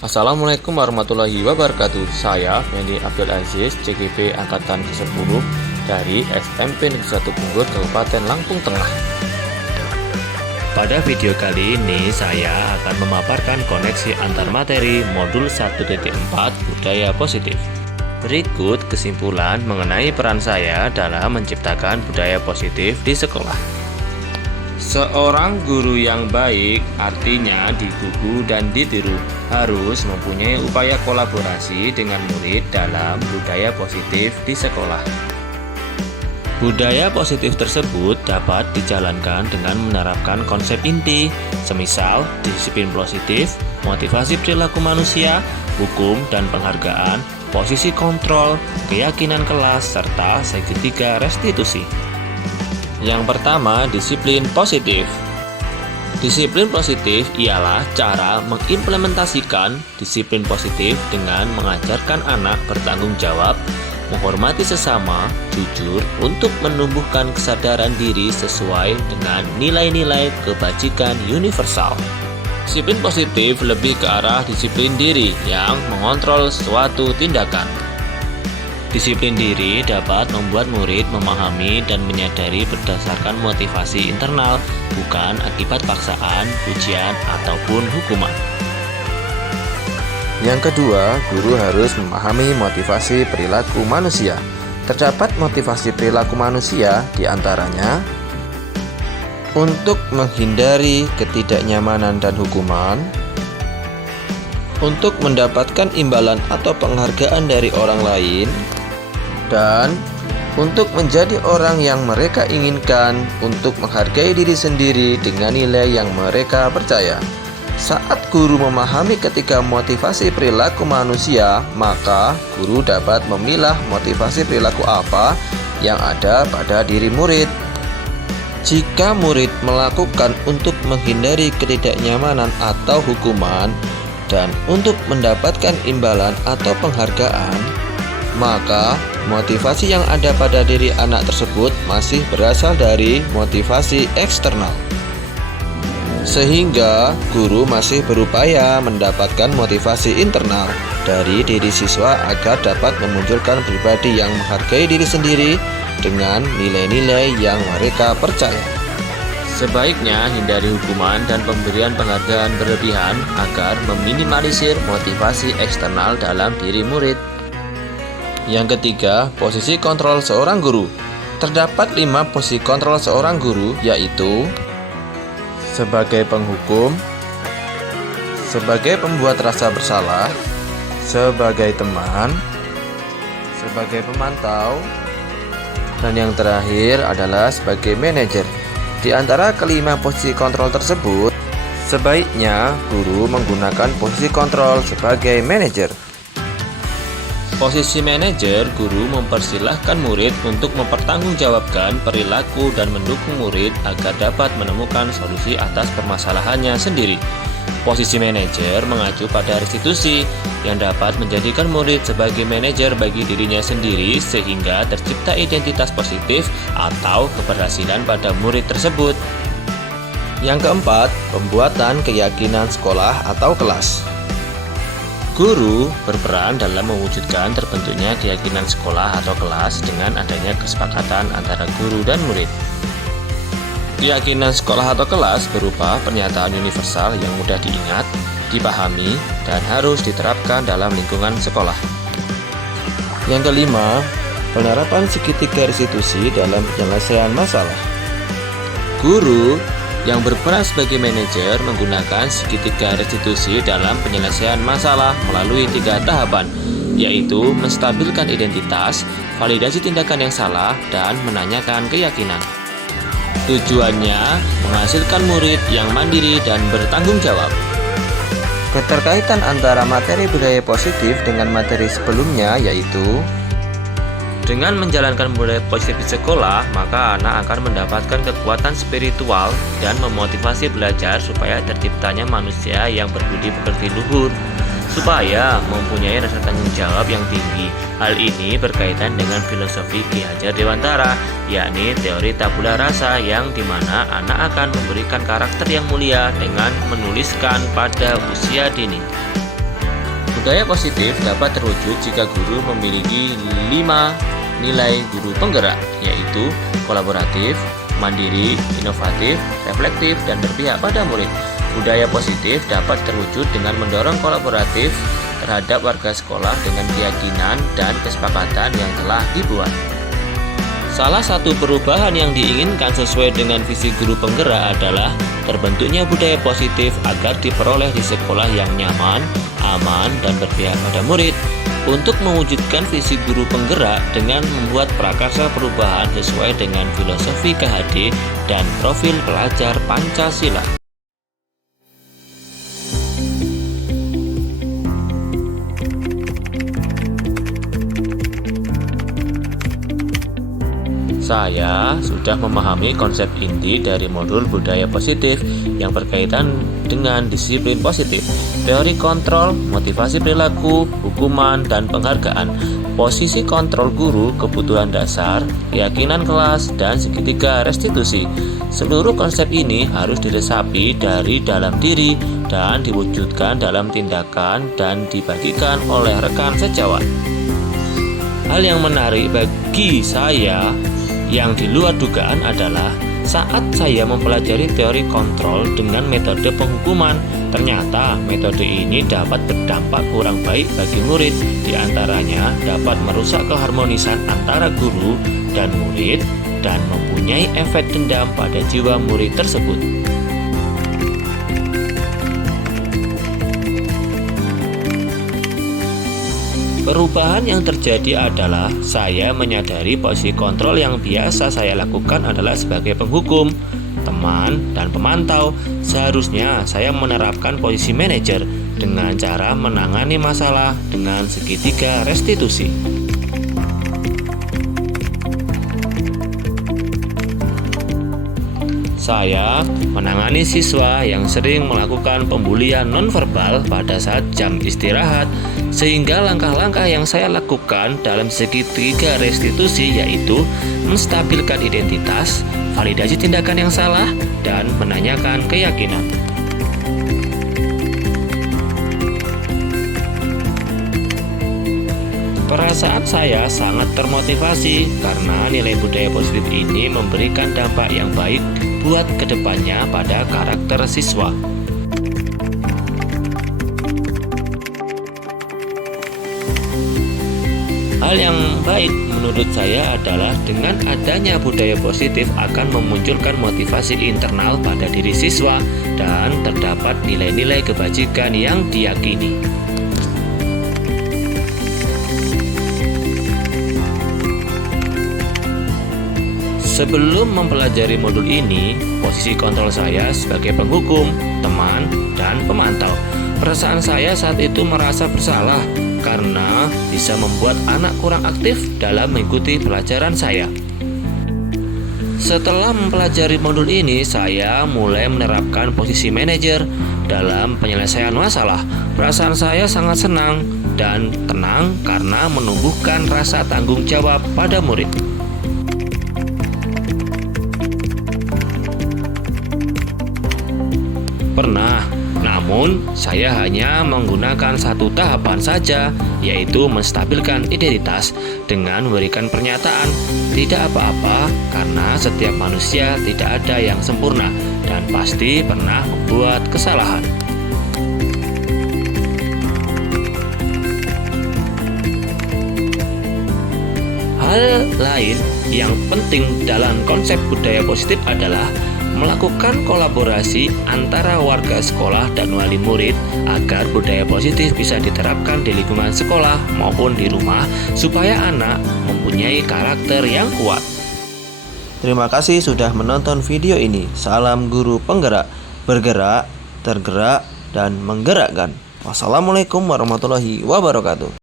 Assalamualaikum warahmatullahi wabarakatuh. Saya Mendi Abdul Aziz, CGP Angkatan ke-10 dari SMP Negeri 1 Bungur, Kabupaten Lampung Tengah. Pada video kali ini saya akan memaparkan koneksi antar materi modul 1.4 budaya positif. Berikut kesimpulan mengenai peran saya dalam menciptakan budaya positif di sekolah. Seorang guru yang baik artinya digugu dan ditiru, harus mempunyai upaya kolaborasi dengan murid dalam budaya positif di sekolah. Budaya positif tersebut dapat dijalankan dengan menerapkan konsep inti, semisal disiplin positif, motivasi perilaku manusia, hukum dan penghargaan, posisi kontrol, keyakinan kelas, serta segitiga restitusi. Yang pertama, disiplin positif. Disiplin positif ialah cara mengimplementasikan disiplin positif dengan mengajarkan anak bertanggung jawab, menghormati sesama, jujur untuk menumbuhkan kesadaran diri sesuai dengan nilai-nilai kebajikan universal. Disiplin positif lebih ke arah disiplin diri yang mengontrol suatu tindakan. Disiplin diri dapat membuat murid memahami dan menyadari berdasarkan motivasi internal, bukan akibat paksaan, pujian, ataupun hukuman. Yang kedua, guru harus memahami motivasi perilaku manusia. Terdapat motivasi perilaku manusia diantaranya untuk menghindari ketidaknyamanan dan hukuman, untuk mendapatkan imbalan atau penghargaan dari orang lain, dan untuk menjadi orang yang mereka inginkan, untuk menghargai diri sendiri dengan nilai yang mereka percaya. Saat guru memahami ketika motivasi perilaku manusia, maka guru dapat memilah motivasi perilaku apa yang ada pada diri murid. Jika murid melakukan untuk menghindari ketidaknyamanan atau hukuman dan untuk mendapatkan imbalan atau penghargaan, maka motivasi yang ada pada diri anak tersebut masih berasal dari motivasi eksternal. Sehingga guru masih berupaya mendapatkan motivasi internal dari diri siswa agar dapat memunculkan pribadi yang menghargai diri sendiri dengan nilai-nilai yang mereka percaya. Sebaiknya hindari hukuman dan pemberian penghargaan berlebihan agar meminimalisir motivasi eksternal dalam diri murid. Yang ketiga, posisi kontrol seorang guru. Terdapat 5 posisi kontrol seorang guru, yaitu sebagai penghukum, sebagai pembuat rasa bersalah, sebagai teman, sebagai pemantau, dan yang terakhir adalah sebagai manajer. Di antara kelima posisi kontrol tersebut, sebaiknya guru menggunakan posisi kontrol sebagai manajer. Posisi manajer, guru mempersilahkan murid untuk mempertanggungjawabkan perilaku dan mendukung murid agar dapat menemukan solusi atas permasalahannya sendiri. Posisi manajer mengacu pada restitusi yang dapat menjadikan murid sebagai manajer bagi dirinya sendiri sehingga tercipta identitas positif atau keberhasilan pada murid tersebut. Yang keempat, pembuatan keyakinan sekolah atau kelas. Guru berperan dalam mewujudkan terbentuknya keyakinan sekolah atau kelas dengan adanya kesepakatan antara guru dan murid. Keyakinan sekolah atau kelas berupa pernyataan universal yang mudah diingat, dipahami, dan harus diterapkan dalam lingkungan sekolah. Yang kelima, penerapan segitiga restitusi dalam penyelesaian masalah. Guru yang berperan sebagai manajer menggunakan segitiga restitusi dalam penyelesaian masalah melalui 3 tahapan, yaitu menstabilkan identitas, validasi tindakan yang salah, dan menanyakan keyakinan. Tujuannya menghasilkan murid yang mandiri dan bertanggung jawab. Keterkaitan antara materi budaya positif dengan materi sebelumnya yaitu dengan menjalankan budaya positif di sekolah, maka anak akan mendapatkan kekuatan spiritual dan memotivasi belajar supaya terciptanya manusia yang berbudi pekerti luhur, supaya mempunyai rasa tanggung jawab yang tinggi. Hal ini berkaitan dengan filosofi Ki Hajar Dewantara, yakni teori tabula rasa yang dimana anak akan memberikan karakter yang mulia dengan menuliskan pada usia dini. Budaya positif dapat terwujud jika guru memiliki 5 nilai guru penggerak, yaitu kolaboratif, mandiri, inovatif, reflektif, dan berpihak pada murid. Budaya positif dapat terwujud dengan mendorong kolaboratif terhadap warga sekolah dengan keyakinan dan kesepakatan yang telah dibuat. Salah satu perubahan yang diinginkan sesuai dengan visi guru penggerak adalah terbentuknya budaya positif agar diperoleh di sekolah yang nyaman, aman, dan berpihak pada murid. Untuk mewujudkan visi guru penggerak dengan membuat prakarsa perubahan sesuai dengan filosofi KHD dan profil pelajar Pancasila. Saya sudah memahami konsep inti dari modul budaya positif yang berkaitan dengan disiplin positif, teori kontrol, motivasi perilaku, hukuman, dan penghargaan, posisi kontrol guru, kebutuhan dasar, keyakinan kelas, dan segitiga restitusi. Seluruh konsep ini harus diresapi dari dalam diri dan diwujudkan dalam tindakan dan dibagikan oleh rekan sejawat. Hal yang menarik bagi saya yang di luar dugaan adalah saat saya mempelajari teori kontrol dengan metode penghukuman, ternyata metode ini dapat berdampak kurang baik bagi murid. Di antaranya dapat merusak keharmonisan antara guru dan murid dan mempunyai efek dendam pada jiwa murid tersebut. Perubahan yang terjadi adalah saya menyadari posisi kontrol yang biasa saya lakukan adalah sebagai penghukum, teman, dan pemantau. Seharusnya saya menerapkan posisi manajer dengan cara menangani masalah dengan segitiga restitusi. Saya menangani siswa yang sering melakukan pembulian nonverbal pada saat jam istirahat, sehingga langkah-langkah yang saya lakukan dalam segitiga restitusi yaitu menstabilkan identitas, validasi tindakan yang salah, dan menanyakan keyakinan. Perasaan saya sangat termotivasi karena nilai budaya positif ini memberikan dampak yang baik buat kedepannya pada karakter siswa. Hal yang baik menurut saya adalah dengan adanya budaya positif akan memunculkan motivasi internal pada diri siswa dan terdapat nilai-nilai kebajikan yang diyakini. Sebelum mempelajari modul ini, posisi kontrol saya sebagai penghukum, teman, dan pemantau. Perasaan saya saat itu merasa bersalah karena bisa membuat anak kurang aktif dalam mengikuti pelajaran saya. Setelah mempelajari modul ini, saya mulai menerapkan posisi manajer dalam penyelesaian masalah. Perasaan saya sangat senang dan tenang karena menumbuhkan rasa tanggung jawab pada murid. Pernah, namun saya hanya menggunakan satu tahapan saja, yaitu menstabilkan identitas dengan memberikan pernyataan tidak apa-apa karena setiap manusia tidak ada yang sempurna dan pasti pernah membuat kesalahan. Hal lain yang penting dalam konsep budaya positif adalah melakukan kolaborasi antara warga sekolah dan wali murid agar budaya positif bisa diterapkan di lingkungan sekolah maupun di rumah supaya anak mempunyai karakter yang kuat. Terima kasih sudah menonton video ini. Salam guru penggerak, bergerak, tergerak, dan menggerakkan. Wassalamualaikum warahmatullahi wabarakatuh.